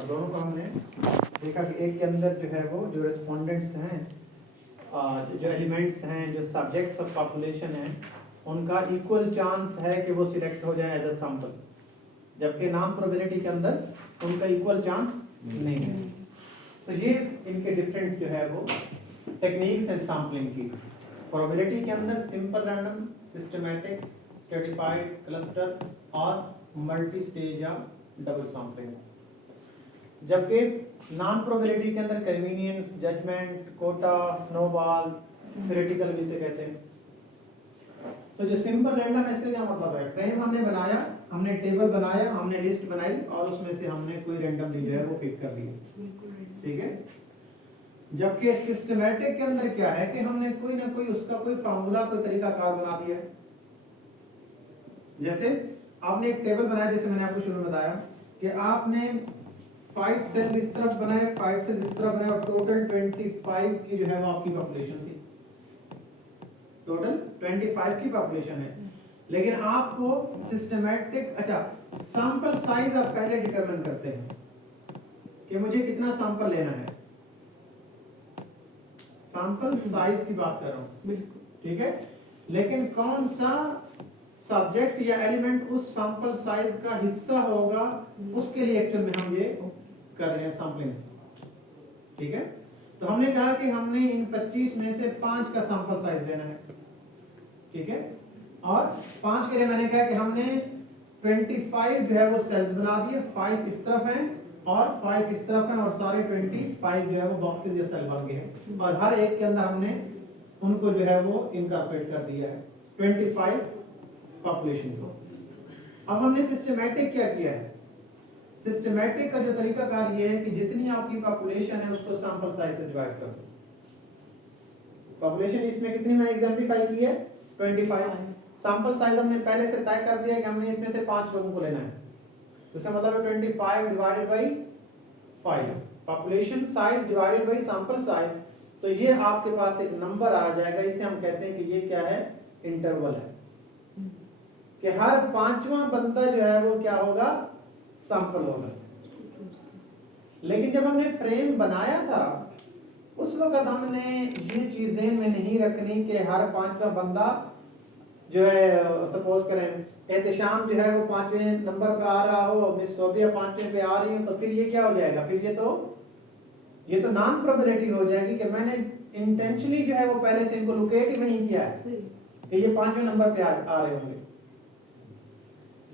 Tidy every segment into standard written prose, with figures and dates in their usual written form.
और दोनों को हमने देखा कि एक के अंदर जो है वो जो रेस्पोंडेंट्स हैं, जो एलिमेंट्स हैं, जो सब्जेक्ट्स ऑफ पॉपुलेशन हैं, उनका इक्वल चांस है कि वो सिलेक्ट हो जाए एज अ सैंपल, जबकि नॉन प्रोबेबिलिटी के अंदर उनका इक्वल चांस नहीं है। तो ये इनके डिफरेंट जो है वो टेक्निक्स हैं सैम्पलिंग की। प्रोबेबिलिटी के अंदर simple random, systematic, stratified, cluster और मल्टी स्टेज या डबल सैम्पलिंग। जबकि नॉन प्रोबेबिलिटी के अंदर convenience, judgement, quota, snowball, theoretical भी से कहते हैं। तो जो सिंपल रैंडम है इसका क्या मतलब है? फ्रेम हमने बनाया, हमने टेबल बनाया, हमने लिस्ट बनाई और उसमें से हमने कोई रैंडमली जो है वो पिक कर लिया, ठीक है। जबकि सिस्टमैटिक के अंदर क्या है कि हमने कोई ना कोई उसका कोई फार्मूला, कोई तरीकाकार बना दिया है। जैसे आपने एक टेबल बनाया, जैसे मैंने आपको शुरू में बताया कि आपने 5 सेल इस तरफ बनाए, 5 सेल इस तरफ बनाए और टोटल 25 की जो है वो आपकी पॉपुलेशन थी। टोटल 25 की पॉपुलेशन है, लेकिन आपको सिस्टमैटिक, अच्छा सैंपल साइज आप पहले डिटरमिन करते हैं कि मुझे कितना सैंपल लेना है। सैंपल साइज की बात कर रहा हूं, बिल्कुल ठीक है। लेकिन कौन सा सब्जेक्ट या एलिमेंट उस सैंपल साइज का हिस्सा होगा, उसके लिए एक्चुअल में हम ये कर रहे हैं सैंपलिंग, ठीक है। तो हमने कहा कि हमने इन 25 में से 5 का सैंपल साइज लेना है, ठीक है। और 5 के लिए मैंने कहा कि हमने 25 जो है वो सेल्स बना दिए, 5 इस तरफ हैं और 5 इस तरफ हैं और सारे 25 जो है वो बॉक्सेस या सेल बन गए हैं और हर एक के अंदर हमने उनको जो है वो इनकॉर्पोरेट कर दिया है 25 पॉपुलेशन को। अब हमने सिस्टमैटिक क्या किया है? सिस्टमैटिक का जो तरीकाकार ये है कि जितनी आपकी पॉपुलेशन है उसको सैंपल साइज से डिवाइड कर दो। पॉपुलेशन इसमें कितनी मैंने एग्जाम्पलीफाई की है? 25। सैंपल साइज हमने पहले से तय कर दिया है कि हमने इसमें से 5 लोगों को लेना है, इसका मतलब है 25 divided by 5, population size divided by sample size. तो ये आपके पास एक नंबर आ जाएगा, इसे हम कहते हैं कि ये क्या है? इंटरवल है, कि हर 5वां बंदा जो है वो क्या होगा? सैंपल होगा। लेकिन जब हमने फ्रेम बनाया था उस वक्त हमने ये चीजें में नहीं रखनी कि हर 5वां बंदा जो है, सपोज करें एहतशाम जो है वो 5वें नंबर पे आ रहा हो, मिस सोबिया 5वें पे आ रही हो, तो फिर ये क्या हो जाएगा? फिर ये तो नॉन प्रोबेबिलिटी हो जाएगी कि मैंने इंटेंशनली जो है वो पहले से इनको लोकेट ही नहीं किया है कि ये 5वें नंबर पे आ रहे होंगे।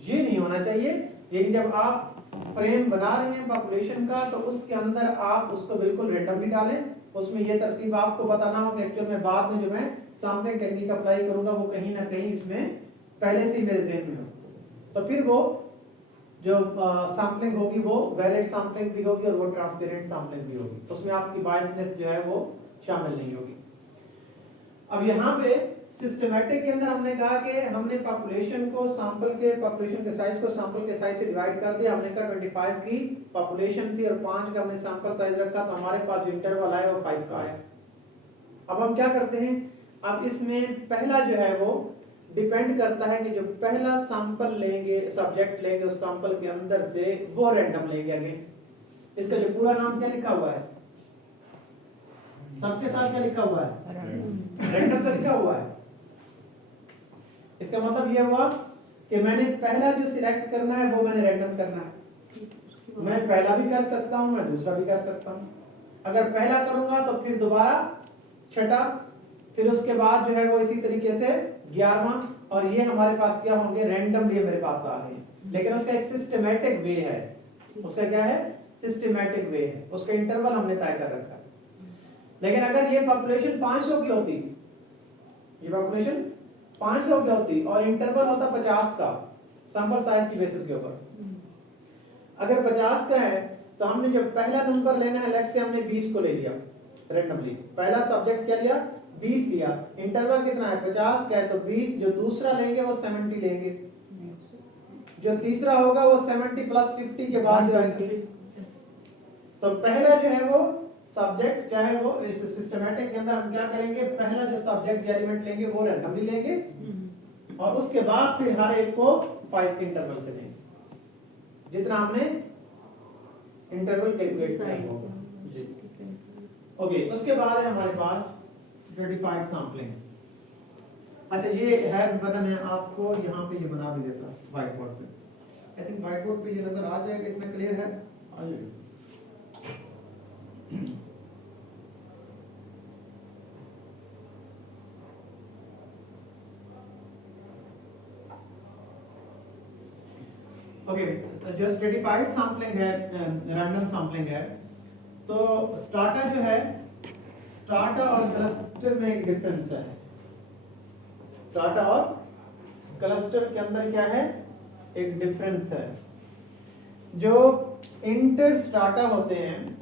ये नहीं होना चाहिए। लेकिन जब आप फ्रेम बना रहे हैं पॉपुलेशन का तो उसके अंदर आप उसको बिल्कुल रेंडमली डालें, उसमें ये तरतीब आपको बताना हो कि एक्चुअल में बाद में जो मैं सैंपलिंग टेक्निक अप्लाई करूंगा वो कहीं ना कहीं इसमें पहले से ही मेरे ज़हन में हो, तो फिर वो जो सैंपलिंग होगी वो वैलिड सैंपलिंग भी होगी और वो ट्रांसपेरेंट सैंपलिंग भी होगी, उसमें आपकी बायसनेस जो है वो शामिल नहीं होगी। अब यहाँ पे सिस्टमैटिक के अंदर हमने कहा कि हमने पॉपुलेशन को पॉपुलेशन के साइज को सैंपल के साइज से डिवाइड कर दिया। हमने कहा 25 की पॉपुलेशन थी और 5 का हमने सैंपल साइज रखा, तो हमारे पास जो इंटरवल आया वो 5 का आया। अब हम क्या करते हैं? अब इसमें पहला जो है वो डिपेंड करता है कि जो पहला सैंपल लेंगे, सब्जेक्ट लेंगे, उस सैंपल के अंदर से वो रैंडम लेंगे अगेन। इसका जो पूरा नाम क्या लिखा हुआ है? सबके साथ क्या लिखा हुआ है? रैंडम तो लिखा हुआ है। इसका मतलब ये हुआ कि मैंने पहला जो सिलेक्ट करना है वो मैंने रैंडम करना है। मैं पहला भी कर सकता हूं, मैं दूसरा भी कर सकता हूं। अगर पहला करूंगा तो फिर दोबारा छठा, फिर उसके बाद जो है वो इसी तरीके से 11वां, और ये हमारे पास क्या होंगे? रैंडमली मेरे पास आ रहे हैं। लेकिन उसका एक सिस्टमैटिक वे है। उसका क्या है? सिस्टमैटिक वे है। उसका इंटरवल हमने तय कर रखा है। लेकिन अगर ये पॉपुलेशन 500 की होती, ये पॉपुलेशन 500 की होती और इंटरवल होता 50 का सैंपल साइज की बेसिस के ऊपर, अगर 50 का है तो हमने जो पहला नंबर लेना है, लेट्स से हमने 20 को ले लिया रैंडमली। पहला सब्जेक्ट क्या लिया? 20 लिया। इंटरवल कितना है? 50 का है तो 20। जो दूसरा लेंगे वो 70 लेंगे, जो तीसरा होगा वो 70 प्लस 50 के बाद जो है, तो पहला जो है वो सब्जेक्ट क्या है वो इस सिस्टमैटिक के अंदर हम क्या करेंगे? पहला जो सब्जेक्ट एलिमेंट लेंगे वो रैंडमली लेंगे और उसके बाद फिर हर एक को 5 के इंटरवल से लेंगे। जितना हमने इंटरवल कैलकुलेट करना होगा जी। ओके, उसके बाद है हमारे पास स्ट्रेटिफाइड सैंपलिंग। अच्छा ये है, वरना मैं आपको यहाँ पे ये बना भी देता व्हाइट बोर्ड पे। आई थिंक व्हाइट बोर्ड पे ये नजर आ जाएगा, इतना क्लियर है। आ जाएगा। ओके, जो स्ट्रेटिफाइड सैंपलिंग है, रैंडम सैंपलिंग है, तो स्ट्राटा जो है, स्ट्राटा और क्लस्टर में एक डिफरेंस है। स्ट्राटा और क्लस्टर के अंदर क्या है, एक डिफरेंस है। जो इंटर स्ट्राटा होते हैं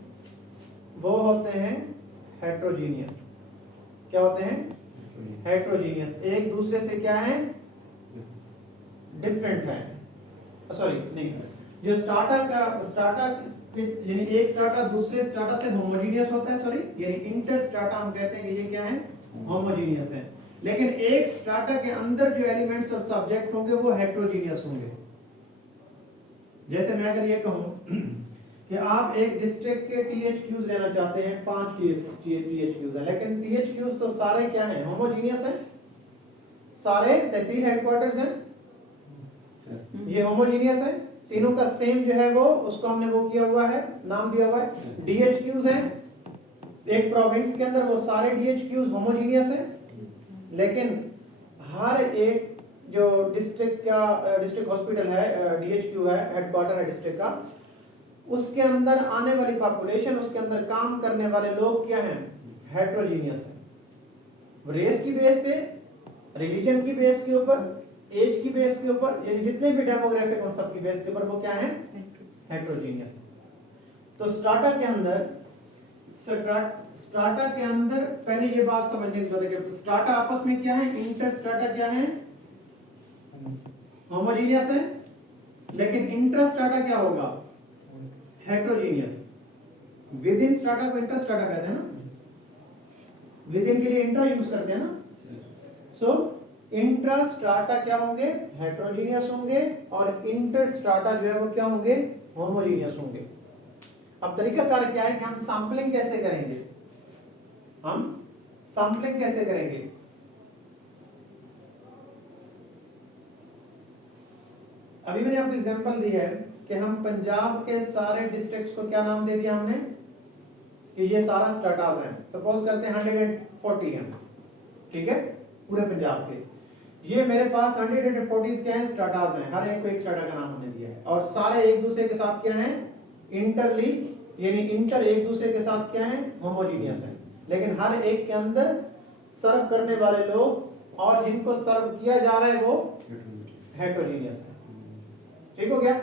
वो होते हैं हेट्रोजीनियस। क्या होते हैं? हेट्रोजीनियस, एक दूसरे से क्या है, डिफरेंट है। सॉरी नहीं, जो स्ट्राटा यानी एक स्ट्राटा दूसरे स्ट्राटा से होमोजीनियस होता है, सॉरी यानी इंटर स्ट्राटा हम कहते हैं कि ये क्या है, होमोजीनियस है। लेकिन एक स्ट्राटा के अंदर जो एलिमेंट्स और सब्जेक्ट होंगे वो हेट्रोजीनियस होंगे। जैसे मैं अगर ये कहूं कि आप एक डिस्ट्रिक्ट के टीएचक्यूज लेना चाहते हैं, 5 टीएचक्यूज है, लेकिन टीएचक्यूज तो सारे क्या हैं, होमोजीनियस हैं, सारे तहसील हेडक्वार्टर्स हैं, ये होमोजीनियस है, तीनों का सेम जो है वो, उसको हमने वो किया हुआ है, नाम दिया हुआ है, डीएचक्यूज हैं। एक प्रोविंस के अंदर वो सारे डीएचक्यूज होमोजीनियस हैं, लेकिन हर एक जो डिस्ट्रिक्ट हॉस्पिटल है, डीएचक्यू है, हेडक्वार्टर है डिस्ट्रिक्ट का, उसके अंदर आने वाली पॉपुलेशन, उसके अंदर काम करने वाले लोग क्या हैं, हेट्रोजीनियस हैं। रेस की बेस पे, रिलीजन की बेस के ऊपर, एज की बेस के ऊपर, यानी जितने भी डेमोग्राफिक उन सब की बेस के ऊपर वो क्या है, हेट्रोजीनियस। तो स्ट्राटा के अंदर पहले ये बात समझने की जरूरत है कि स्ट्राटा आपस में क्या है, इंटर स्ट्राटा क्या है, होमोजीनियस है, लेकिन इंटर स्ट्राटा क्या होगा, हेट्रोजीनियस। विद इन स्ट्राटा को इंटर स्ट्राटा कहते हैं ना, विद इन के लिए इंट्रा यूज करते हैं ना। सो इंट्रा स्ट्राटा क्या होंगे, हेट्रोजीनियस होंगे, और इंटर स्ट्राटा जो है वो क्या होंगे, होमोजीनियस होंगे। अब तरीका कार क्या है कि हम सैंपलिंग कैसे करेंगे, हम सैंपलिंग कैसे करेंगे। अभी मैंने आपको एग्जांपल दी है कि हम पंजाब के सारे डिस्ट्रिक्ट्स को क्या नाम दे दिया हमने, कि ये सारा स्ट्राटास हैं। सपोज करते हैं 140 हैं, ठीक है, पूरे पंजाब के। ये मेरे पास 140 क्या है, स्ट्राटास हैं, हर एक को एक स्ट्राटा का नाम हमने दिया है, और सारे एक दूसरे के साथ क्या है, इंटरलिंक, यानी इंटर एक दूसरे के साथ क्या है, होमोजीनियस है, लेकिन हर एक के अंदर सर्व करने वाले लोग और जिनको सर्व किया जा रहा है वो हेट्रोजीनियस है। ठीक हो गया।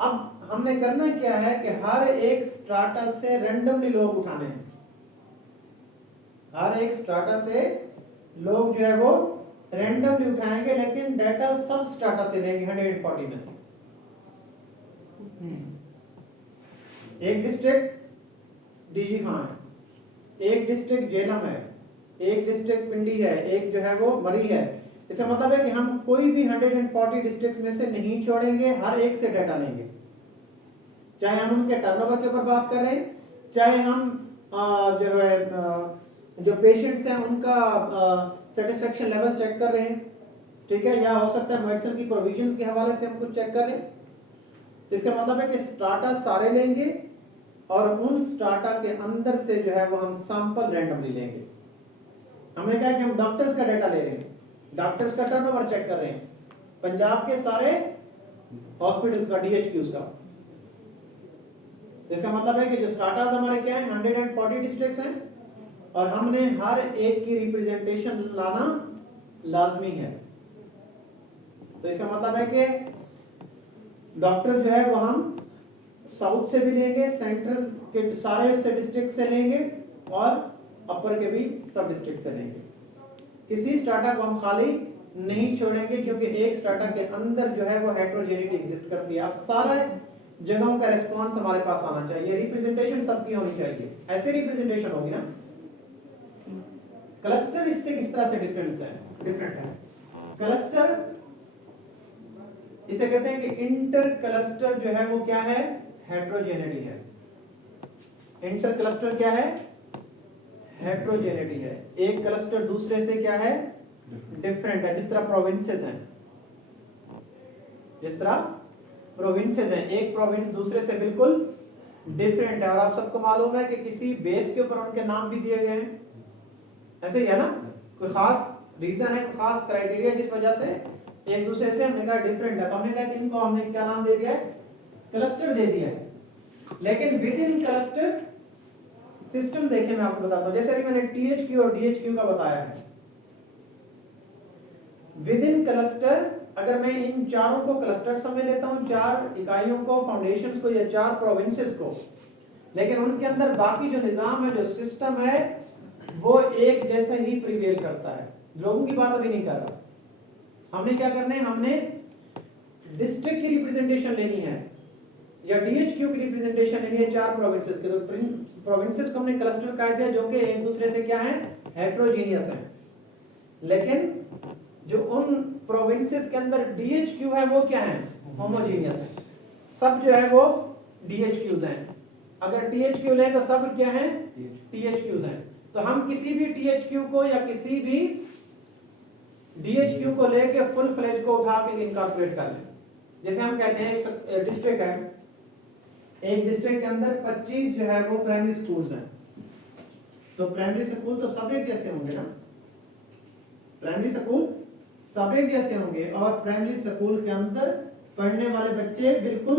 अब हमने करना क्या है कि हर एक स्ट्राटा से रैंडमली लोग उठाने हैं, हर एक स्ट्राटा से लोग जो है वो रैंडमली उठाएंगे, लेकिन डाटा सब स्ट्राटा से लेंगे 140 में से। एक डिस्ट्रिक्ट डीजी खां है, एक डिस्ट्रिक्ट जेलम है, एक डिस्ट्रिक्ट पिंडी है, एक जो है वो मरी है। इसका मतलब है कि हम कोई भी 140 डिस्ट्रिक्ट्स में से नहीं छोड़ेंगे, हर एक से डाटा लेंगे, चाहे हम उनके टर्नओवर के ऊपर बात कर रहे हैं, चाहे हम जो है जो पेशेंट्स हैं उनका सेटिस्फेक्शन लेवल चेक कर रहे हैं, ठीक है, या हो सकता है मेडिसिन की प्रोविजंस के हवाले से हम कुछ चेक कर रहे हैं। तो इसका मतलब है कि स्ट्राटा सारे लेंगे और उन स्ट्राटा के अंदर से जो है वो हम सैंपल रैंडमली लेंगे। हमने कहा कि हम डॉक्टर्स का डाटा ले रहे हैं, डॉक्टर्स का टर्नओवर चेक कर रहे हैं, पंजाब के सारे हॉस्पिटल्स का, डीएचक्यूज का। तो इसका मतलब है कि जो स्ट्राटास हमारे क्या है, 140 डिस्ट्रिक्ट्स हैं, और हमने हर एक की रिप्रेजेंटेशन लाना लाजमी है। तो इसका मतलब है कि डॉक्टर जो है वो हम साउथ से भी लेंगे, सेंट्रल के सारे से डिस्ट्रिक्ट से लेंगे, और अपर के भी सब डिस्ट्रिक्ट से लेंगे। किसी स्ट्राटा को हम खाली नहीं छोड़ेंगे, क्योंकि एक स्ट्राटा के अंदर जो है वो हेट्रोजेनिटी एग्जिस्ट करती है। अब सारे जगहों का रिस्पांस हमारे पास आना चाहिए, रिप्रेजेंटेशन सबकी होनी चाहिए, ऐसे रिप्रेजेंटेशन होगी ना। क्लस्टर इससे किस तरह से डिफरेंट है। क्लस्टर इसे कहते हैं कि इंटर क्लस्टर जो है वो क्या है, हेट्रोजेनिटी है। इंटर क्लस्टर क्या है? हेट्रोजेनिटी है। एक क्लस्टर दूसरे से क्या है? डिफरेंट है। जिस तरह प्रोविंसेस हैं, जिस तरह प्रोविंसेस हैं, एक प्रोविंस दूसरे से बिल्कुल डिफरेंट है। और आप सबको मालूम है कि किसी बेस के ऊपर उनके नाम भी दिए गए हैं, ऐसे ही है ना? कोई खास रीजन है, कोई खास क्राइटेरिया जिस वजह से एक दूसरे से हमने कहा डिफरेंट है, तो हमने कहा कि इनको हमने क्या नाम दे दिया है? क्लस्टर दे दिया है। लेकिन विद इन क्लस्टर सिस्टम देखिए, मैं आपको बताता हूं। जैसे अभी मैंने THQ और DHQ का बताया है, विद इन क्लस्टर अगर मैं इन चारों को क्लस्टर समझ लेता हूं, चार इकाइयों को, फाउंडेशंस को या चार प्रोविंसेस को, लेकिन उनके अंदर बाकी जो निजाम है, जो सिस्टम है, वो एक जैसा ही प्रिवेल करता है। लोगों की बात अभी नहीं कर रहा। हमने क्या करना है? हमने डिस्ट्रिक्ट की रिप्रेजेंटेशन लेनी है या DHQ की रिप्रेजेंटेशन लेनी है चार प्रोविंसेस के। तो प्रोविंसेस को हमने क्लस्टर कह दिया, जो कि एक दूसरे से क्या है? हेट्रोजीनियस है। लेकिन जो उन प्रोविंसेस के अंदर DHQ है वो क्या है? होमोजीनियस है। सब जो है वो DHQs हैं। अगर THQ लें तो सब क्या है? THQs हैं। तो हम किसी भी THQ को या किसी भी DHQ को लेके फुल फ्लेज को उठा के इनकॉर्पोरेट कर लें। जैसे हम कहते हैं एक डिस्ट्रिक्ट है, एक डिस्ट्रिक्ट के अंदर 25 जो है वो प्राइमरी स्कूल्स हैं। तो प्राइमरी स्कूल तो सब एक जैसे होंगे ना? प्राइमरी स्कूल सब एक जैसे होंगे, और प्राइमरी स्कूल के अंदर पढ़ने वाले बच्चे बिल्कुल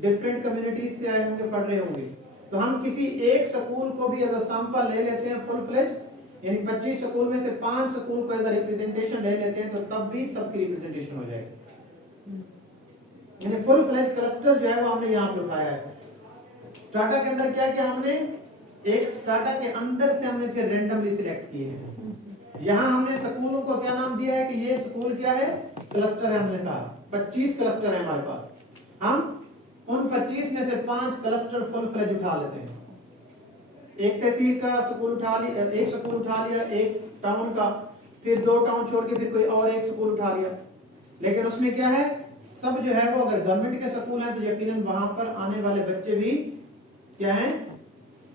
डिफरेंट कम्युनिटीज से आए होंगे, पढ़ रहे होंगे। तो हम किसी एक स्कूल को भी एज अ सैंपल ले लेते हैं फुल फ्लेज, यानी 25 स्कूल में से 5 स्कूल को एज अ रिप्रेजेंटेशन ले लेते हैं, तो तब भी सबकी रिप्रेजेंटेशन हो जाएगी। यानी फुल फ्लेज क्लस्टर जो है वो हमने यहाँ पे उठाया है। स्ट्राटा के अंदर क्या किया हमने? एक स्ट्राटा के अंदर से हमने फिर रैंडमली सिलेक्ट किए हैं। यहाँ हमने स्कूलों को क्या नाम दिया है कि ये स्कूल क्या है? क्लस्टर है। हमने कहा 25 क्लस्टर है हमारे पास। हम उन 25 में से 5 क्लस्टर फुल फ्लेज उठा लेते हैं। एक तहसील का स्कूल उठा लिया, एक स्कूल उठा लिया, एक टाउन का, फिर 2 टाउन छोड़ के फिर कोई और एक स्कूल उठा लिया। लेकिन उसमें क्या है? सब जो है वो अगर गवर्नमेंट के स्कूल हैं तो यकीनन वहां पर आने वाले बच्चे भी क्या हैं?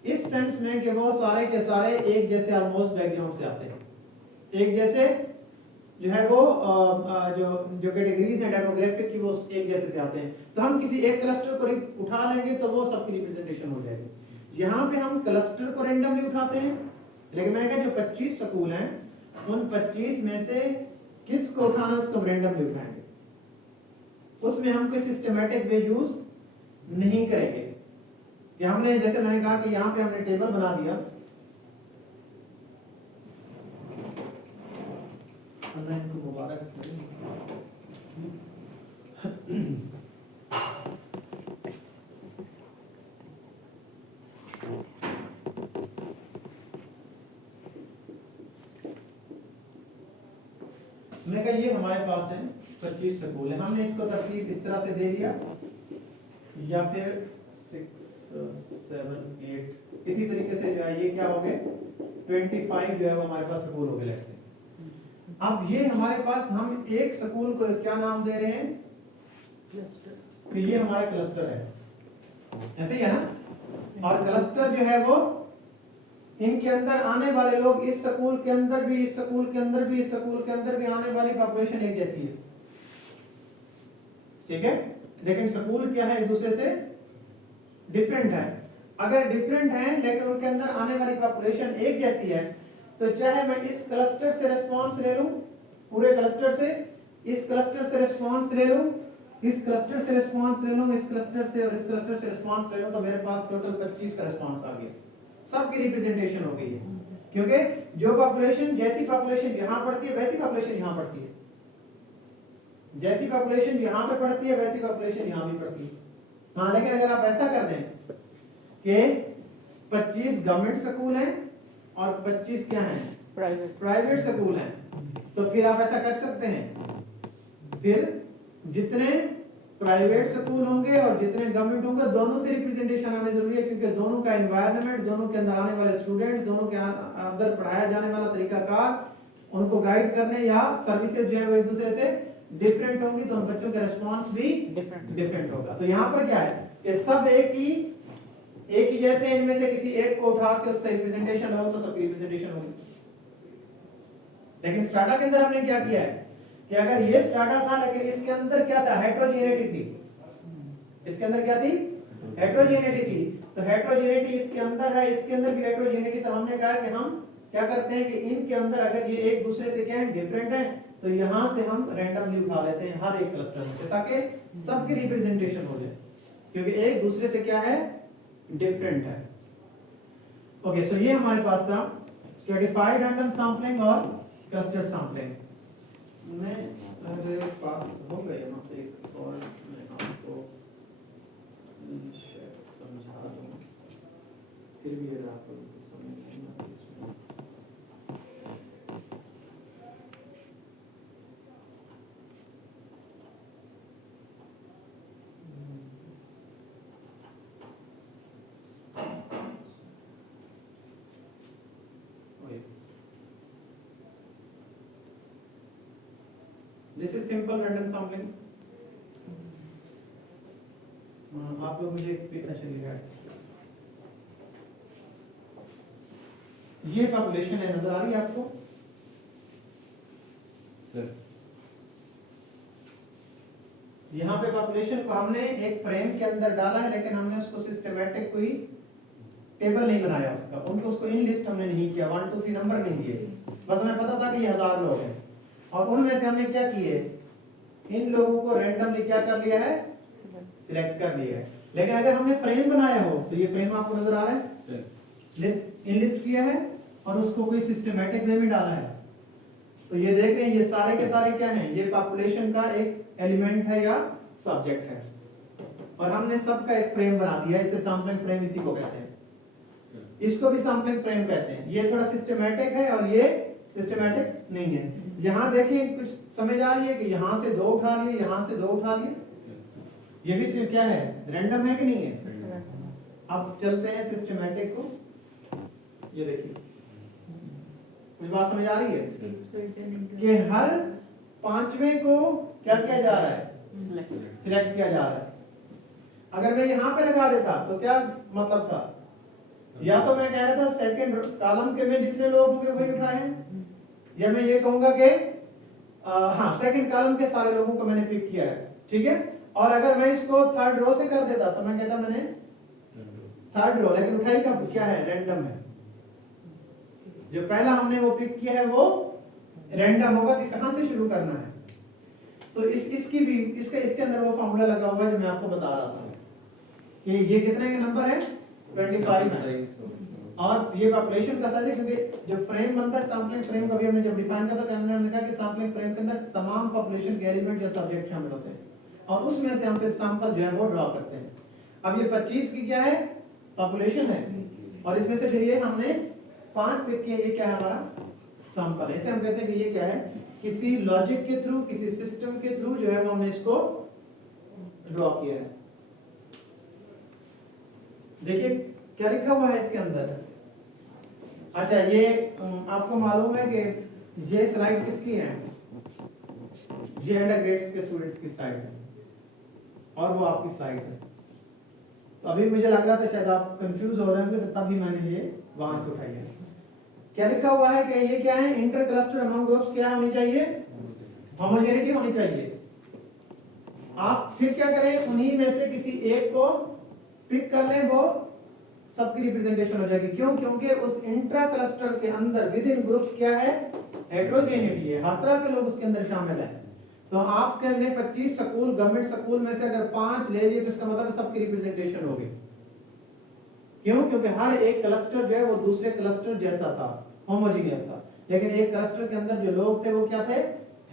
इस सेंस में कि वो सारे के सारे एक जैसे ऑलमोस्ट बैकग्राउंड से आते हैं, एक जैसे जो है वो जो कैटेगरीज हैं डेमोग्राफिक की, वो एक जैसे से आते हैं। तो हम किसी एक क्लस्टर को उठा लेंगे तो वो सबकी रिप्रेजेंटेशन हो जाएगी। यहाँ पे हम क्लस्टर को रैंडमली उठाते हैं, लेकिन मैंने कहा जो 25 स्कूल हैं उन 25 में से किसको उठाना उसको हम रैंडमली उठाएंगे। उसमें हम कोई सिस्टमैटिक वे यूज नहीं करेंगे। कि हमने जैसे मैंने कहा कि यहाँ पे हमने टेबल बना दिया, मुबारक मैंने कहा ये हमारे पास है 25 स्कूल है, हमने इसको तरतीब इस तरह से दे दिया, या फिर 6 7 8 इसी तरीके से जो है ये क्या हो गए 25 जो है वो हमारे पास स्कूल हो गए। लेट्स से अब ये हमारे पास हम एक स्कूल को क्या नाम दे रहे हैं? क्लस्टर। तो ये हमारा क्लस्टर है, ऐसे ही है ना? और क्लस्टर जो है वो इनके अंदर आने वाले लोग इस स्कूल के अंदर भी, इस स्कूल के अंदर भी, इस स्कूल के अंदर भी आने वाली पॉपुलेशन एक जैसी है, ठीक है? लेकिन स्कूल क्या है? एक दूसरे से डिफरेंट है। अगर डिफरेंट है लेकिन उनके अंदर आने वाली पॉपुलेशन एक जैसी है, तो चाहे मैं इस क्लस्टर से रिस्पांस ले लूं, पूरे क्लस्टर से, इस क्लस्टर से रिस्पांस ले लूं, इस क्लस्टर से रिस्पांस ले लूं, इस क्लस्टर से और इस क्लस्टर से रिस्पांस ले लूं, तो मेरे पास टोटल 25 का रिस्पांस आ गया। सबकी रिप्रेजेंटेशन हो गई है, क्योंकि जो पॉपुलेशन, जैसी पॉपुलेशन यहां पड़ती है वैसी पॉपुलेशन यहां पड़ती है, जैसी पॉपुलेशन यहां पे पड़ती है वैसी पॉपुलेशन यहां भी पड़ती है। हाँ, लेकिन अगर आप ऐसा कर दें कि 25 गवर्नमेंट स्कूल हैं और 25 क्या हैं? प्राइवेट स्कूल हैं, तो फिर आप ऐसा कर सकते हैं, फिर जितने प्राइवेट स्कूल होंगे और जितने गवर्नमेंट होंगे दोनों से रिप्रेजेंटेशन आना जरूरी है, क्योंकि दोनों का एनवायरनमेंट, दोनों के अंदर आने वाले स्टूडेंट, दोनों के अंदर पढ़ाया जाने वाला तरीकाकार, उनको गाइड करने या सर्विसेज जो है वो एक दूसरे से डिफरेंट होंगी, तो उन बच्चों का रिस्पांस भी डिफरेंट होगा। तो यहाँ पर क्या है? कि सब एक ही जैसे, इनमें से किसी एक को उठा के उससे रिप्रेजेंटेशन हो तो सबकी रिप्रेजेंटेशन होगी। लेकिन स्ट्राटा के अंदर हमने क्या किया है कि अगर ये स्ट्राटा था लेकिन इसके अंदर क्या था, हेट्रोजेनिटी थी, इसके अंदर क्या थी, हेट्रोजेनिटी थी, तो हेट्रोजेनिटी इसके अंदर है, इसके अंदर भी हेट्रोजेनिटी, तो हमने कहा कि हम क्या करते हैं कि इनके अंदर अगर ये एक दूसरे से क्या है, डिफरेंट है, तो यहां से हम रैंडमली उठा लेते हैं हर एक क्लस्टर में से, ताकि सबकी रिप्रेजेंटेशन हो जाए, क्योंकि एक दूसरे से क्या है, डिफरेंट है। ओके, सो ये हमारे पास था स्ट्रेटिफाइड रैंडम सैंपलिंग और क्लस्टर सैंपलिंग में मेरे पास हो गए ना, एक और मैं आपको समझा दूं, फिर भी अगर आपको समझ नहीं आता इसमें, this is simple random sampling. आप लोग मुझे देखना चलिएगा, ये पॉपुलेशन है, नजर आ रही है आपको सर? यहाँ पे पॉपुलेशन को हमने एक फ्रेम के अंदर डाला है, लेकिन हमने उसको सिस्टमैटिक कोई टेबल नहीं बनाया उसका, उनको उसको इन लिस्ट हमने नहीं किया, 1 2 3 नंबर नहीं दिए, बस हमें पता था कि ये 1000 लोग हैं, और उनमें से हमने क्या किए, इन लोगों को रैंडमली क्या कर लिया है, सिलेक्ट कर लिया है। लेकिन अगर हमने फ्रेम बनाया हो, तो ये फ्रेम आपको नजर आ रहा है, लिस्ट इन लिस्ट किया है और उसको कोई सिस्टमैटिक वे में डाला है, तो ये देख रहे हैं ये सारे के सारे क्या हैं, ये पॉपुलेशन का एक एलिमेंट है या सब्जेक्ट है, और हमने सबका एक फ्रेम बना दिया, इसे सैंपलिंग फ्रेम इसी को कहते हैं, इसको भी सैंपलिंग फ्रेम कहते हैं। ये थोड़ा सिस्टमैटिक है और ये सिस्टमैटिक नहीं है। यहाँ देखिए कुछ समझ आ रही है कि यहाँ से 2 उठा लिए, यहाँ से 2 उठा लिए, ये भी सिर्फ क्या है, रैंडम है कि नहीं है। अब चलते हैं सिस्टमैटिक को, ये देखिए कुछ बात समझ आ रही है कि हर 5वें को क्या किया जा रहा है, सिलेक्ट किया जा रहा है। अगर मैं यहाँ पे लगा देता तो क्या मतलब था, या तो मैं कह रहा था सेकंड कॉलम के में जितने लोग होंगे वही उठाए हैं, या मैं ये कहूंगा कि हाँ सेकंड कॉलम के सारे लोगों को मैंने पिक किया है, ठीक है। और अगर मैं इसको थर्ड रो से कर देता तो मैं कहता मैंने थर्ड रो, लेकिन उठाई का क्या है, रैंडम है, जो पहला हमने वो पिक किया है वो रैंडम होगा, कि कहां से शुरू करना है। तो इसकी भी इसके अंदर वो फार्मूला लगा हुआ है जो मैं आपको बता रहा था कि ये कितने के नंबर है, 25, और ये पॉपुलेशन का साइज है, क्योंकि जो फ्रेम बनता है सैंपलिंग फ्रेम का भी हमने जब डिफाइन किया था तो हमने कहा कि सैंपलिंग फ्रेम के अंदर तमाम पॉपुलेशन के एलिमेंट या सब्जेक्ट शामिल होते हैं, और उसमें से हम फिर सैंपल जो है वो ड्रॉ करते हैं। अब ये 25 की क्या है, पॉपुलेशन है, और इसमें से फिर ये हमने 5 पिक किए, ये क्या है हमारा सैंपल है। इसे हम कहते हैं कि ये क्या है, किसी लॉजिक के थ्रू, किसी सिस्टम के थ्रू जो है वो हमने इसको ड्रॉ किया है। देखिए क्या लिखा हुआ है इसके अंदर। अच्छा, ये आपको मालूम है कि ये स्लाइड्स किसकी हैं, ये अंडर ग्रेड्स के स्टूडेंट्स की स्लाइड्स हैं, और वो आपकी स्लाइड्स हैं। तो अभी मुझे लग रहा था शायद आप कंफ्यूज हो रहे होंगे, तो तभी मैंने ये वहां से उठाई है। क्या लिखा हुआ है कि ये क्या है, इंटर क्लस्टर अमंग ग्रुप्स क्या होनी चाहिए, होमोजेनिटी होनी चाहिए। आप फिर क्या करें, उन्हीं में से किसी एक को पिक कर लें, वो सबकी रिप्रेजेंटेशन हो जाएगी। क्यों, क्योंकि उस इंट्रा क्लस्टर के अंदर विद इन ग्रुप्स क्या है, हेट्रोजेनिटी है, हर तरह के लोग उसके अंदर शामिल हैं। तो आपके ने 25 स्कूल, गवर्नमेंट स्कूल में से अगर 5 ले लिए तो इसका मतलब सबकी रिप्रेजेंटेशन होगी। क्यों, क्योंकि हर एक क्लस्टर जो है वो दूसरे क्लस्टर जैसा था, होमोजेनियस था, लेकिन एक क्लस्टर के अंदर जो लोग थे वो क्या थे,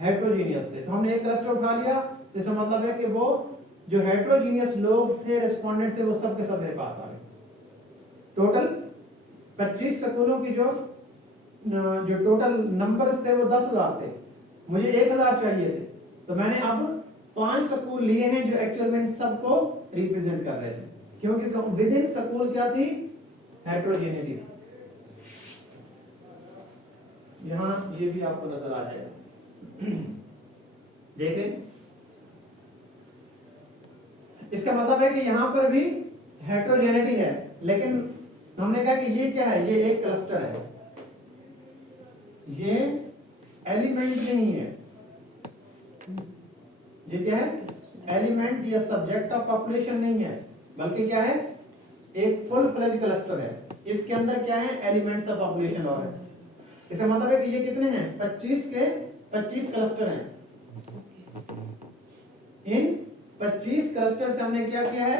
हेट्रोजेनियस थे। तो हमने एक क्लस्टर उठा लिया, इसका मतलब है कि वो जो हेट्रोजेनियस लोग थे, रेस्पोंडेंट थे, वो सब के सब मेरे पास आ गए। टोटल 25 स्कूलों की जो टोटल नंबर्स थे वो 10,000 थे, मुझे 1000 चाहिए थे, तो मैंने अब 5 स्कूल लिए हैं जो एक्चुअल में सबको रिप्रेजेंट कर रहे थे, क्योंकि विद इन स्कूल क्या थी, हेट्रोजेनिटी थी। यहां ये भी आपको नजर आ जाएगा। देखें इसका मतलब है कि यहाँ पर भी हेट्रोजेनिटी है, लेकिन हमने कहा कि ये क्या है, ये एक क्लस्टर है, ये एलिमेंट भी नहीं है। ये क्या है, एलिमेंट या सब्जेक्ट ऑफ पॉपुलेशन नहीं है, बल्कि क्या है, एक फुल फ्लेज क्लस्टर है। इसके अंदर क्या है, एलिमेंट्स ऑफ पॉपुलेशन और है। इसका मतलब है कि ये कितने हैं, 25 के 25 क्लस्टर हैं। इन 25 क्लस्टर से हमने क्या किया है,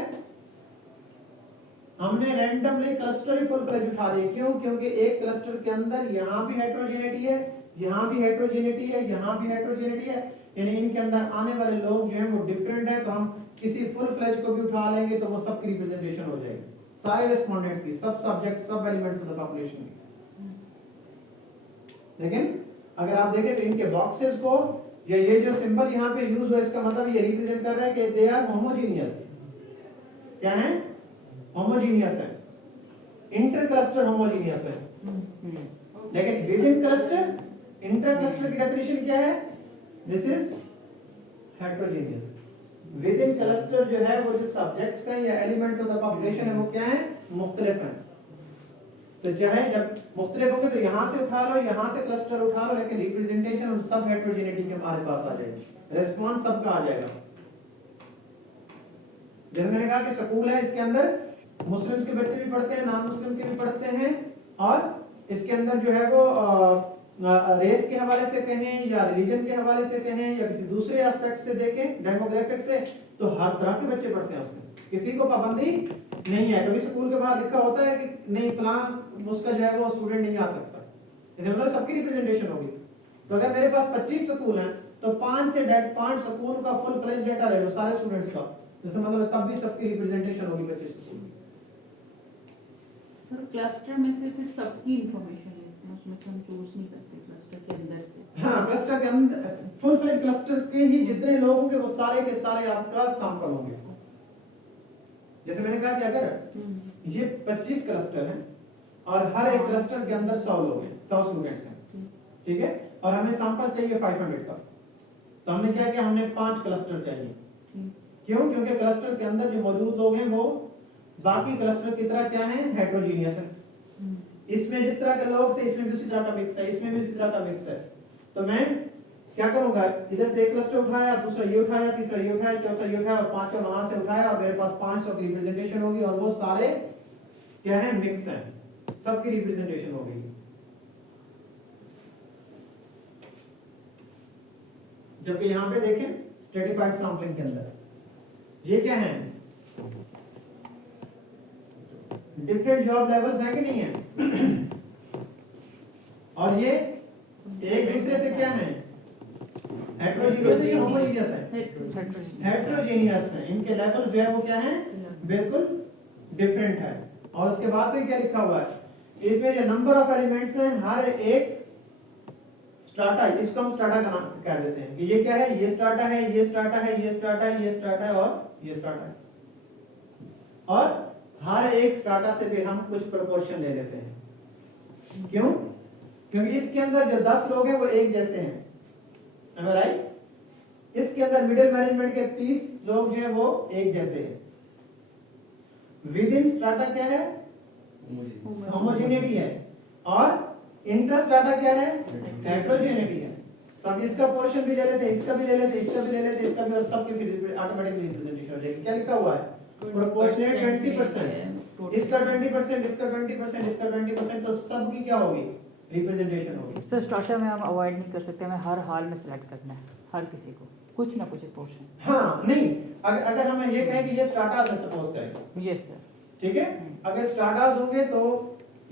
हमने रैंडमली क्लस्टर ही फुल फ्लेज उठा दिए। क्यों? क्योंकि एक क्लस्टर के अंदर यहां भी हेट्रोजेनिटी है, यहां भी हेट्रोजेनिटी है, यहां भी हेट्रोजेनिटी है, यानी इनके अंदर आने वाले लोग जो हैं वो डिफरेंट हैं। तो हम किसी फुल फ्लेज को भी उठा लेंगे तो वो सबकी रिप्रेजेंटेशन हो जाएगी, सारे रेस्पोंडेंट्स की, सब सब्जेक्ट, सब एलिमेंट्स ऑफ द पॉपुलेशन की। लेकिन अगर आप देखें तो इनके बॉक्सेस को, या ये जो सिंबल यहाँ पे यूज हुआ, इसका मतलब ये रिप्रेजेंट कर रहा है कि दे आर होमोजीनियस। क्या है, होमोजीनियस है, इंटर क्लस्टर होमोजीनियस है। लेकिन with in cluster, inter cluster की डेफिनेशन क्या है, this is heterogeneous. With in cluster जो है वो जो सब्जेक्ट्स हैं या एलिमेंट्स ऑफ द पॉपुलेशन है वो क्या है, मुख्तलिफ हैं। तो चाहे जब मुख्तलिफ होंगे तो यहां से उठा लो, यहां से क्लस्टर उठा लो, लेकिन रिप्रेजेंटेशन उन सब हेट्रोजेनिटी के हमारे पास आ जाएगी, रिस्पांस सबका आ जाएगा। जैसे मैंने कहा कि स्कूल है, इसके अंदर मुस्लिम्स के बच्चे भी पढ़ते हैं, नॉन मुस्लिम के भी पढ़ते हैं, और इसके अंदर जो है वो रेस के हवाले से कहें या रिलीजन के हवाले से कहें या किसी दूसरे एस्पेक्ट से देखें, डेमोग्राफिक से, तो हर तरह के बच्चे पढ़ते हैं उसमें, किसी को पाबंदी नहीं है। कभी स्कूल के बाहर लिखा होता है कि नहीं फलां उसका जो है वो स्टूडेंट नहीं आ सकता, इसमें मतलब सबकी रिप्रेजेंटेशन होगी। तो अगर मेरे पास 25 स्कूल हैं तो 5 स्कूल का फुल फ्लेज डेटा ले लो सारे स्टूडेंट्स का, जैसे मतलब तब भी सबकी रिप्रेजेंटेशन होगी 25 स्कूल में। सर क्लस्टर में से फिर सबकी इंफॉर्मेशन लेते हैं, उसमें से हम चूज नहीं करते क्लस्टर के अंदर से। हाँ, क्लस्टर के अंदर, फुल फ्लेज क्लस्टर के ही जितने लोग होंगे वो सारे के सारे आपका सैंपल होंगे। जैसे मैंने कहा कि अगर ये 25 क्लस्टर हैं और हर एक क्लस्टर के अंदर 100 लोग हैं, 100 स्टूडेंट्स हैं, ठीक है, और हमें सैंपल चाहिए 500 का, तो हमने क्या किया, हमने 5 क्लस्टर चाहिए। क्यों? क्योंकि क्लस्टर के अंदर जो मौजूद लोग हैं वो बाकी क्लस्टर की तरह क्या है, हेट्रोजीनियस है। इसमें जिस तरह के लोग थे इसमें भी उसी तरह का मिक्स है, इसमें भी उसी तरह का मिक्स है। तो मैं क्या करूंगा, इधर से एक क्लस्टर उठाया, दूसरा ये उठाया, तीसरा ये उठाया, चौथा ये उठाया और पांचवा वहां से उठाया, और मेरे पास 500 की रिप्रेजेंटेशन होगी, और वो सारे क्या है, मिक्स हैं, सबकी रिप्रेजेंटेशन हो गई। जबकि यहां पे देखें स्ट्रेटिफाइड सैंपलिंग के अंदर ये क्या है, डिफरेंट जॉब लेवल्स हैं कि नहीं है, और ये एक दूसरे से क्या है, हेट्रोजीनियस है या होमोजीनियस है, हेट्रोजीनियस है। इनके लेवल्स जो है वो क्या है, बिल्कुल डिफरेंट है। और उसके बाद में क्या लिखा हुआ है, इसमें जो नंबर ऑफ एलिमेंट्स हैं, हर एक स्ट्राटा, इसको हम स्ट्राटा का नाम कह देते हैं कि ये क्या है, ये स्ट्राटा है, ये स्ट्राटा है, ये स्ट्राटा है, ये स्ट्राटा है और ये स्ट्राटा है। और हर एक स्ट्राटा से भी हम कुछ प्रोपोर्शन ले लेते हैं। क्यों? क्योंकि इसके अंदर जो 10 लोग हैं वो एक जैसे हैं, am I right? इसके अंदर मिडिल मैनेजमेंट के 30 लोग जो हैं वो एक जैसे हैं। विद इन स्ट्राटा क्या है, होमोजेनिटी है, और इंटर स्ट्राटा क्या है, हेट्रोजेनिटी है। तो हम इसका पोर्शन भी ले लेते हैं, इसका भी ले लेते हैं, इसका भी ले लेते हैं, इसका भी, और सबकी फिर ऑटोमेटिकली रिप्रेजेंटेशन हो जाएगी। क्या लिखा हुआ है, प्रोपोर्शनेट 20%, इसका 20%, इसका 20%, इसका 20%, तो सबकी क्या होगी, रिप्रेजेंटेशन होगी। सर स्टार्टर में हम अवॉइड नहीं कर सकते, हमें हर हाल में सिलेक्ट करना है, हर किसी को कुछ ना कुछ पोर्शन। हाँ, नहीं, अगर हमें ये कहें कि ये स्टार्टास है, सपोज करें, यस सर, ठीक है, अगर स्टार्टास होंगे तो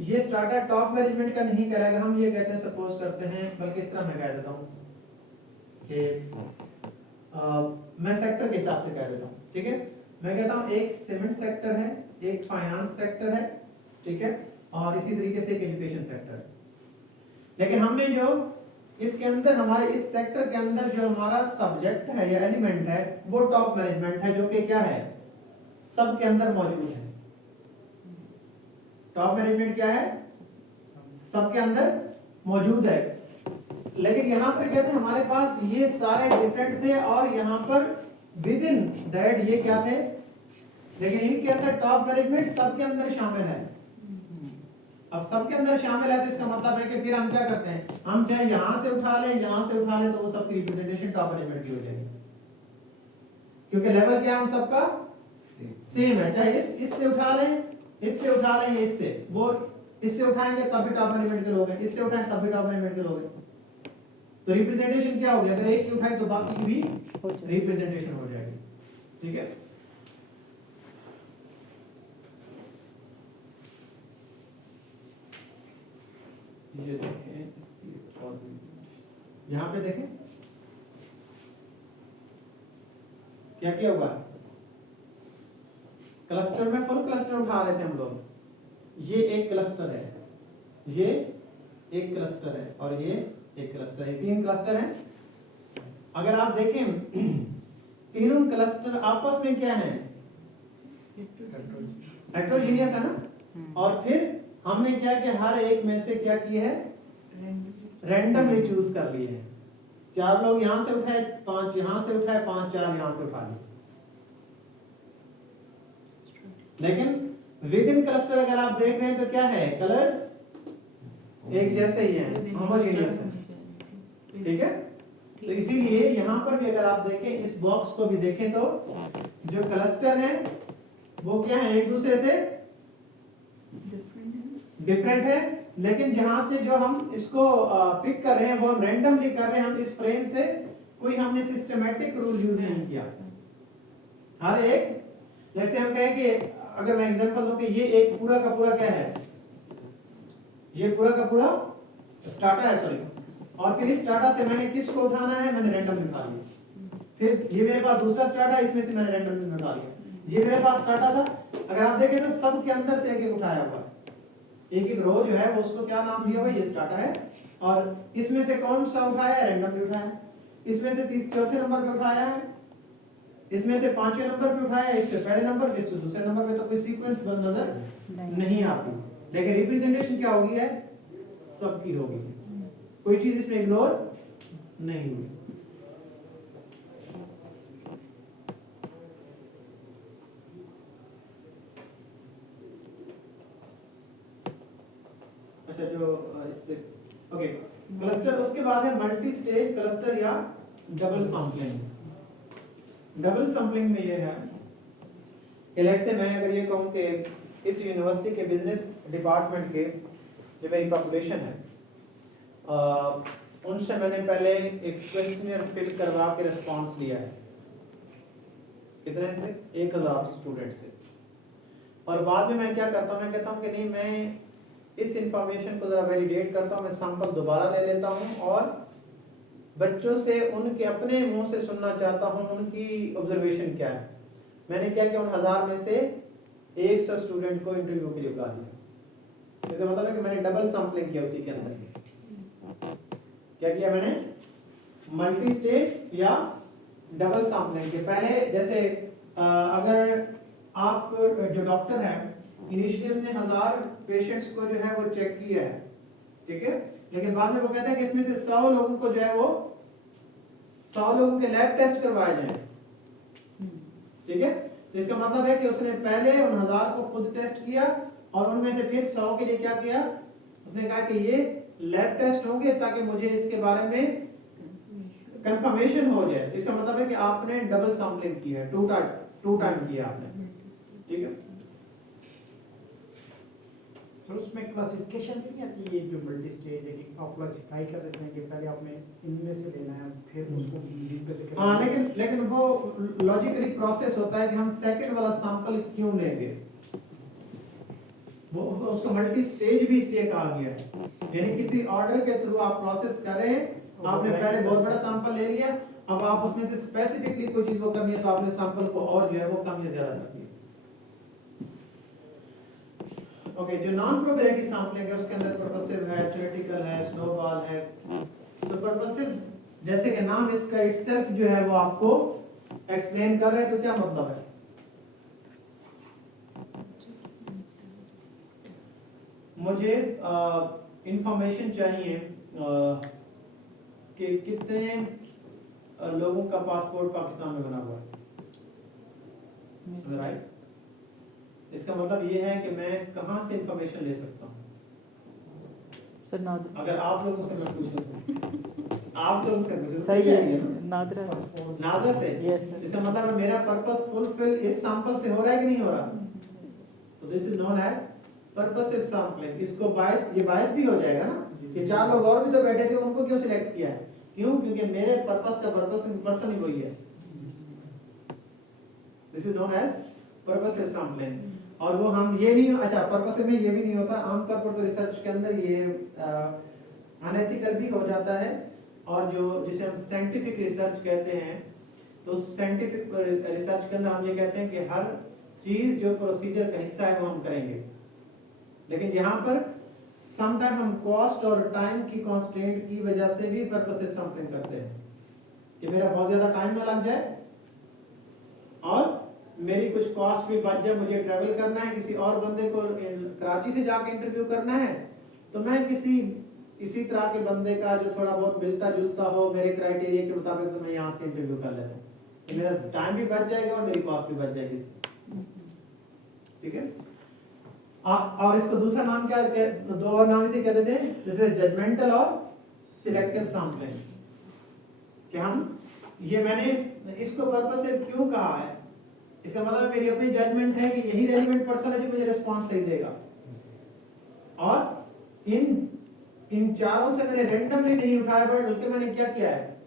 ये स्टार्टा टॉप मैनेजमेंट का नहीं करेगा, हम ये कहते हैं, सपोज करते हैं, बल्कि इस तरह मैं कह देता हूँ कि मैं सेक्टर के हिसाब से कह देता हूँ, ठीक है, मैं कहता हूँ एक सीमेंट सेक्टर है, एक फाइनेंस सेक्टर है, ठीक है, और इसी तरीके से एक एजुकेशन सेक्टर है। लेकिन हमने जो इसके अंदर, हमारे इस सेक्टर के अंदर जो हमारा सब्जेक्ट है या एलिमेंट है वो टॉप मैनेजमेंट है, जो कि क्या है, सबके अंदर मौजूद है। टॉप मैनेजमेंट क्या है, सबके अंदर मौजूद है। लेकिन यहां पर क्या थे, हमारे पास ये सारे डिफरेंट थे, और यहां पर विद इन दैट ये क्या थे, लेकिन इनके अंदर टॉप मैनेजमेंट सबके अंदर शामिल है। अब सबके अंदर शामिल है तो इसका मतलब है कि फिर हम क्या करते हैं, हम चाहे यहां से उठा लें यहां से उठा लें तो वो सबकी रिप्रेजेंटेशन टॉप मैनेजमेंट की हो जाएगी, क्योंकि लेवल क्या है उन सबका सेम है। चाहे इससे उठा लें, इससे उठा लें या इससे, वो इससे उठाएंगे तब भी टॉप मैनेजमेंट के लोग हैं, इससे उठाएं तब भी टॉप मैनेजमेंट के लोग हैं। तो रिप्रेजेंटेशन क्या होगी, अगर एक की उठाई तो बाकी की भी रिप्रेजेंटेशन हो जाएगी। ठीक है, ये देखें इसकी और यहाँ पे देखें क्या क्या हुआ, क्लस्टर में फुल क्लस्टर उठा रहे थे हम लोग, ये एक क्लस्टर है, ये एक क्लस्टर है और ये एक क्लस्टर है, तीन क्लस्टर हैं। अगर आप देखें तीनों क्लस्टर आपस में क्या है, हेटेरोजीनियस है ना। और फिर हमने क्या किया, हर एक में से क्या किया है, रैंडमली चूज कर लिए हैं। 4 लोग यहां से उठाए, 5 यहां से उठाए, 5 4 यहां से उठा लिए। लेकिन विद इन क्लस्टर अगर आप देख रहे हैं तो क्या है, कलर्स एक जैसे ही हैं, होमोजेनियस है। ठीक है, तो इसीलिए यहां पर भी अगर आप देखें, इस बॉक्स को भी देखें तो जो क्लस्टर है वो क्या है, एक दूसरे से डिफरेंट है। लेकिन जहां से जो हम इसको पिक कर रहे हैं वो हम रैंडमली कर रहे हैं, हम इस फ्रेम से कोई हमने सिस्टमैटिक रूल यूज नहीं किया। हर एक, जैसे हम कहें कि अगर मैं एग्जांपल दूं कि ये एक पूरा का पूरा क्या है, ये पूरा का पूरा स्टार्टा है, सॉरी, और फिर इस स्टार्टा से मैंने किसको उठाना है, मैंने रैंडमली उठा लिया। फिर ये मेरे पास दूसरा स्टार्टा, इसमें से मैंने रैंडमली उठा लिया। ये मेरे पास स्टार्टा था, अगर आप देखें तो सब के अंदर से एक एक उठाया हुआ, एक एक रो जो है वो उसको क्या नाम दिया हुआ, ये स्टार्टा है। और इसमें से कौन सा उठाया है, रैंडमली उठाया। इसमें से चौथे नंबर पे उठाया है, इसमें से 5वें नंबर पे उठाया है, इससे पहले नंबर पे, इससे दूसरे नंबर पे, तो कोई सीक्वेंस नजर नहीं आती। लेकिन रिप्रेजेंटेशन क्या होगी है, सबकी होगी, कोई चीज इसमें इग्नोर नहीं हुई। अच्छा, जो इससे ओके, क्लस्टर, उसके बाद है मल्टी स्टेज क्लस्टर या डबल सैंपलिंग। डबल सैंपलिंग में ये है कि लेट्स से मैं अगर ये कहूं कि इस यूनिवर्सिटी के बिजनेस डिपार्टमेंट के जो मेरी पॉपुलेशन है, उनसे मैंने पहले एक क्वेश्चनर फिल करवा के रिस्पांस लिया है, कितने से, 1000 स्टूडेंट से। और बाद में मैं क्या करता हूं, मैं कहता हूं कि नहीं, मैं इस इंफॉर्मेशन को जरा वैलिडेट करता हूं, मैं सैंपल दोबारा ले लेता हूं और बच्चों से उनके अपने मुंह से सुनना चाहता हूं उनकी ऑब्जर्वेशन क्या है। मैंने क्या किया, उन 1000 में से 100 स्टूडेंट को इंटरव्यू के लिए बुला लिया। इसका मतलब है कि मैंने डबल सैंपलिंग किया उसी के अंदर। क्या किया मैंने, मल्टी स्टेज या डबल सैंपलिंग के। पहले जैसे अगर आप जो डॉक्टर है, इनिशियली उसने 1000 पेशेंट्स को जो है वो चेक किया है, ठीक है, लेकिन बाद में वो कहता है कि इसमें से 100 लोगों को जो है वो 100 लोगों के लैब टेस्ट करवाए जाएं, ठीक है। तो इसका मतलब है कि उसने पहले उन 1000 को खुद टेस्ट किया और उनमें से फिर 100 के लिए क्या किया, उसने कहा कि ये लैब टेस्ट होंगे ताकि मुझे इसके बारे में कंफर्मेशन हो जाए। इसका मतलब है कि आपने डबल सैंपलिंग किया है, टू टाइम किया आपने, ठीक है। सर उसमें क्लासिफिकेशन नहीं आती, ये जो मल्टी स्टेज है कि आप क्लासिफाई कर देते हैं कि पहले आपने इनमें से लेना है फिर उसको लीव पे लेकर। हाँ, लेकिन वो लॉजिकली प्रोसेस होता है कि हम सेकंड वाला सैंपल क्यों लेंगे, वो उसको मल्टी स्टेज भी इसलिए कहा गया है, यानी किसी ऑर्डर के थ्रू आप प्रोसेस कर रहे हैं, आपने पहले बहुत बड़ा सैंपल ले लिया, अब आप उसमें से स्पेसिफिकली कोई चीज वो करनी है तो आपने सैंपल को और जो है वो कम या ज्यादा कर दिया। ओके, जो नॉन प्रोबेबिलिटी सैंपलिंग है उसके अंदर पर्पसिव है, थ्योरेटिकल है, स्नोबॉल है। तो पर्पसिव जैसे कि नाम इसका इटसेल्फ जो है वो आपको एक्सप्लेन कर रहा है, तो क्या मतलब है, मुझे इंफॉर्मेशन चाहिए कि कितने लोगों का पासपोर्ट पाकिस्तान में बना हुआ है, राइट। इसका मतलब ये है कि मैं कहाँ से इंफॉर्मेशन ले सकता हूँ। सर नादरा अगर आप लोगों से मैं पूछूं आप लोगों से पूछूं सही है ना? नादरा नादरा से। यस सर इसका मतलब है मेरा पर्पस फुलफिल इस सैंपल से हो रहा है कि नहीं हो रहा। तो this is known as purposive sampling. इसको बायस, ये बायस भी हो जाएगा ना कि 4 लोग और भी तो बैठे थे, उनको क्यों सिलेक्ट किया है? क्यों? क्योंकि मेरे पर्पस का पर्सन ही वही है। This is known as purposive sampling. और वो हम ये नहीं, अच्छा पर्पसिव में ये भी नहीं होता आमतौर पर, तो रिसर्च के अंदर ये अनएथिकल भी हो जाता है। और जो जिसे हम साइंटिफिक रिसर्च कहते हैं, तो साइंटिफिक रिसर्च के अंदर हम ये कहते हैं कि हर चीज जो प्रोसीजर का हिस्सा है वो हम करेंगे, लेकिन यहाँ पर समटाइम हम कॉस्ट और टाइम की कंस्ट्रेंट की वजह से भी पर्पसिव सैंपलिंग करते हैं कि मेरा बहुत ज्यादा टाइम ना लग जाए और मेरी कुछ कॉस्ट भी बच जाए। मुझे ट्रैवल करना है, किसी और बंदे को कराची से जाके इंटरव्यू करना है, तो मैं इसी तरह के बंदे का जो थोड़ा बहुत मिलता जुलता हो मेरे क्राइटेरिया के मुताबिक, तो मैं यहाँ से इंटरव्यू कर लेता हूँ। तो मेरा टाइम भी बच जाएगा और मेरी कॉस्ट भी बच जाएगी। ठीक है। और इसको दूसरा नाम क्या, दो और नाम इसे क्या देते हैं, जैसे जजमेंटल और सिलेक्टिव सैंपलिंग। कि हम ये मैंने इसको पर्पस से क्यों कहा है, इसका मतलब मेरी अपनी जजमेंट है कि यही रेलेवेंट पर्सन है जो मुझे रिस्पांस सही देगा। और इन चारों से मैंने रैंडमली नहीं उठाया, बल्कि मैंने क्या किया है,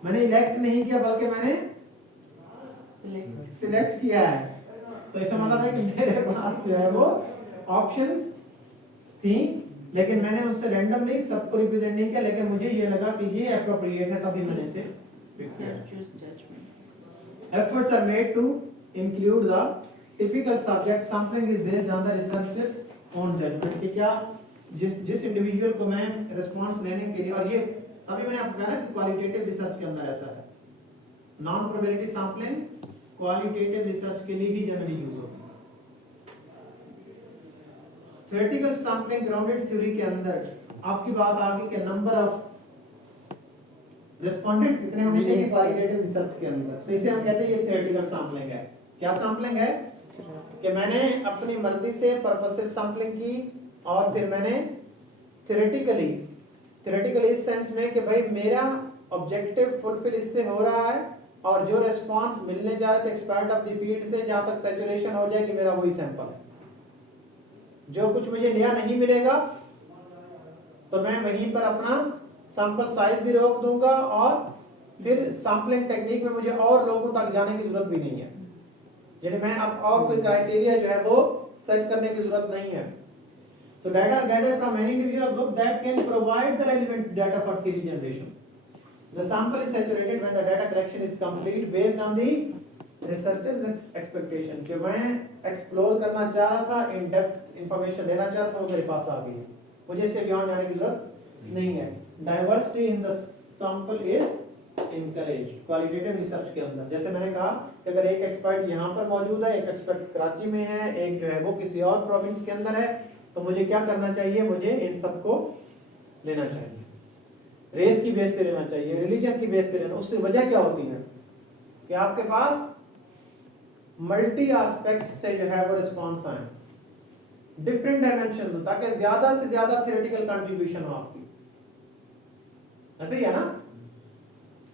मैंने इलेक्ट नहीं किया बल्कि मैंने सिलेक्ट किया है। तो इसका मतलब है कि मेरे पास जो है वो ऑप्शंस थी, लेकिन मैंने उससे रैंडमली सबको रिप्रेजेंट नहीं किया, लेकिन मुझे ये लगा कि ये एप्रोप्रिएट है, तभी मैंने इसे पिक किया। Efforts are made to include the typical subject. Sampling is based on the researcher's own judgment. कि क्या जिस इंडिविजुअल को मैं रिस्पांस लेने के लिए, और ये अभी मैंने आपको कहा ना कि क्वालिटेटिव रिसर्च के अंदर ऐसा है, non probability sampling qualitative research के लिए ही जनरली यूज होती है। थ्योरेटिकल सैंपलिंग ग्राउंडेड थ्योरी के अंदर आपकी बात आ गई कि नंबर ऑफ रिस्पोंडेंट्स कितने होने चाहिए क्वालिटेटिव रिसर्च के अंदर, तो इसे हम कहते हैं ये थ्योरेटिकल सैंपलिंग है। क्या सैंपलिंग है कि मैंने अपनी मर्जी से पर्पसिव सैंपलिंग की, और फिर मैंने थ्योरेटिकली इस सेंस में कि भाई मेरा ऑब्जेक्टिव फुलफिल इससे हो रहा है, और जो रिस्पांस मिलने जा रहे थे एक्सपर्ट ऑफ द फील्ड से, जहां तक सैचुरेशन हो जाए कि मेरा वही सैंपल है, जो कुछ मुझे नया नहीं मिलेगा तो मैं वहीं पर अपना सैंपल साइज भी रोक दूंगा, और फिर सैंपलिंग टेक्निक में मुझे और लोगों तक जाने की जरूरत भी नहीं है, यानी मैं अब और कोई क्राइटेरिया जो है वो सेट करने की जरूरत नहीं है। So data are gathered from any individual group that can provide the relevant data for theory generation. The sample is saturated when the data collection is complete based on the researcher's expectation. कि मैं explore करना चाह रहा था, in depth information लेना चाह रहा था, वो मेरे पास आ गई है, मुझे इससे बियॉन्ड जाने की जरूरत नहीं है। Diversity in the sample is encourage qualitative research के अंदर। जैसे मैंने कहा कि अगर एक एक्सपर्ट यहाँ पर मौजूद है, एक एक्सपर्ट कराची में है, एक जो है वो किसी और प्रोविंस के अंदर है, तो मुझे क्या करना चाहिए, मुझे इन सबको लेना चाहिए, रेस की बेस पे लेना चाहिए, रिलीजन की बेस पे लेना। उससे वजह क्या होती है कि आपके पास मल्टी एस्पेक्ट से जो है वो रिस्पॉन्स आए, डिफरेंट डायमेंशन, ताकि ज्यादा से ज्यादा थ्योरेटिकल कंट्रीब्यूशन हो आपकी। ऐसे ही है ना,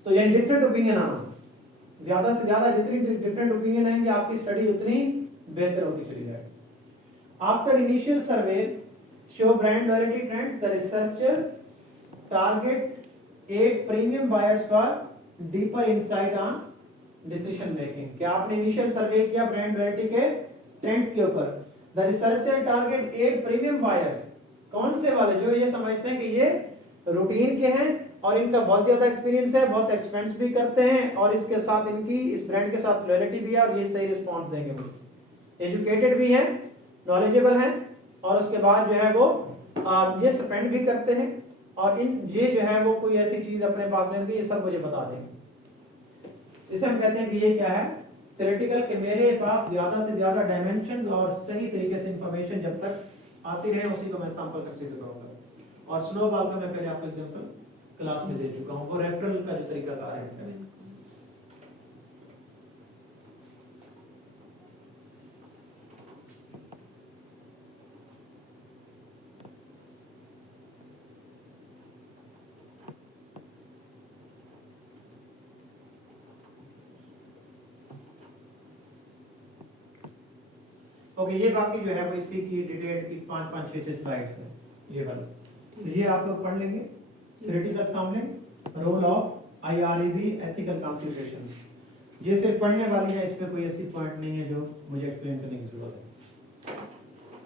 तो ये डिफरेंट ओपिनियन आना, ज्यादा से ज्यादा जितनी डिफरेंट ओपिनियन आएंगे आपकी स्टडी उतनी बेहतर होती चली जाएगी। After initial survey show brand loyalty trends, the researcher target 8 premium buyers for deeper insight on decision making। क्या आपने initial survey किया brand loyalty के trends के ऊपर? The researcher target 8 premium buyers। कौन से वाले? जो ये समझते हैं कि ये रूटीन के हैं और इनका बहुत ज्यादा एक्सपीरियंस है, बहुत एक्सपेंस भी करते हैं, और इसके साथ इनकी इस ब्रांड के साथ लॉयल्टी भी है, और ये सही रिस्पॉन्स देंगे मुझे, एजुकेटेड भी हैं, नॉलेजेबल हैं, और उसके बाद जो है वो ये स्पेंड भी करते हैं, और इन ये जो है वो कोई ऐसी चीज अपने पास लेंगे, ये सब मुझे बता देंगे। इसे हम कहते हैं कि ये क्या है, थ्योरेटिकल, कि मेरे पास ज्यादा से ज्यादा डायमेंशन और सही तरीके से इंफॉर्मेशन जब तक आती रहे उसी को मैं सैंपल कंसीडर करूंगा। और स्नोबॉल का मैं पहले आपको एग्जांपल क्लास में दे चुका हूं, वो रेफरल का जो तरीका कार है। ओके, ये बाकी जो है वो इसी की डिटेल की 5-5-6 स्लाइड्स हैं ये वाला। तो ये आप लोग पढ़ लेंगे। Theoretical sampling, role of IREB, ethical considerations. ये सिर्फ पढ़ने वाली है, इसमें कोई ऐसी पॉइंट नहीं है जो मुझे एक्सप्लेन करने की जरूरत है।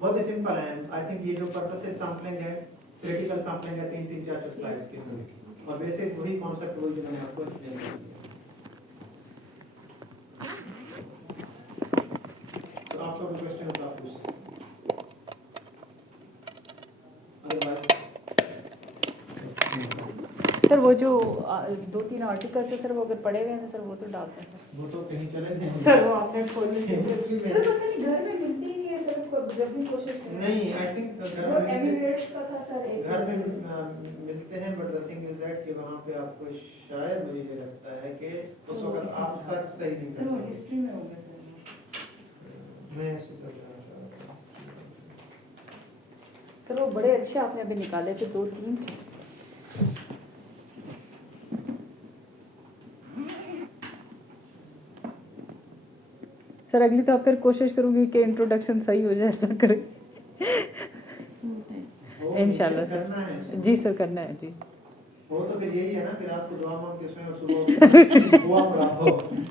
बहुत ही सिंपल है। आई थिंक ये जो पर्पसेस सैम्पलिंग है, थ्योरेटिकल सैम्पलिंग है, 3-3 4 स्लाइड्स के इसमें, और बेसिक वही कॉन्सेप्ट वही जो मैंने आपको एक्सप्लेन कर दिया। तो आपका कोई क्वेश्चन हो तो आप पूछ सकते हैं, अदरवाइज सर वो जो 2-3 आर्टिकल्स है सर, वो अगर पढ़े हुए हैं तो सर वो तो डालते हैं सर। वो तो कहीं चले गए सर वो आपने खोल सर पता नहीं घर में मिलती ही नहीं है सर, को जब भी कोशिश करें। नहीं, आई थिंक वो एमिरेट्स का था सर एक। घर में मिलते हैं, but the thing is that कि वहाँ पे आपको शायद मुझे ये लगता है कि उस वक्त आप सर्च सही नहीं सर वो करते। हिस्ट्री में होगा सर। मैं ऐसे कर रहा था। सर वो बड़े अच्छे आपने अभी निकाले थे 2-3। सर अगली तो फिर कोशिश करूंगी कि इंट्रोडक्शन सही हो जाए ना करे। इंशाल्लाह सर। करना है इसको। जी सर करना है जी। वो तो फिर यही है ना कि रात को दुआ मांग के सोए और सुबह दुआ पढ़ा हो।